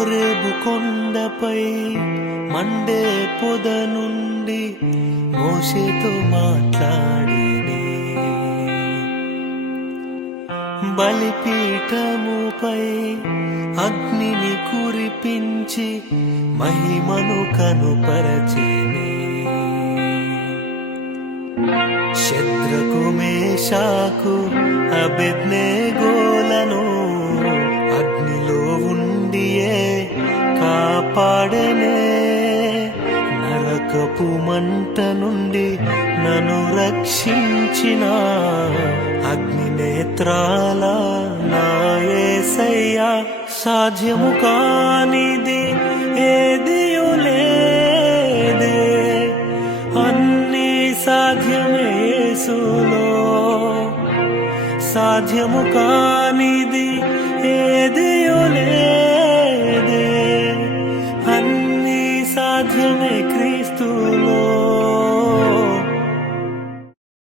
హోరేబు కొండపై మండే పొద నుండి మోషేతో మాట్లాడినే, బలిపీఠముపై అగ్నిని కురిపించి మహిమను కనుపరచెనే. శద్రకు మేషాకు అబేద్నెగోలను అగ్నిలో ఉండియే కాపాడనే. నరకపు మంట నుండి నన్ను రక్షించిన అగ్నినేత్రాల నా యేసయ్యా, సాధ్యము కానిది ఏదియు లేదే, అన్నీ సాధ్యమే యేసులో. సాధ్యము కానిది ఏదియు లేదే, అన్నీ సాధ్యమే క్రీస్తులో.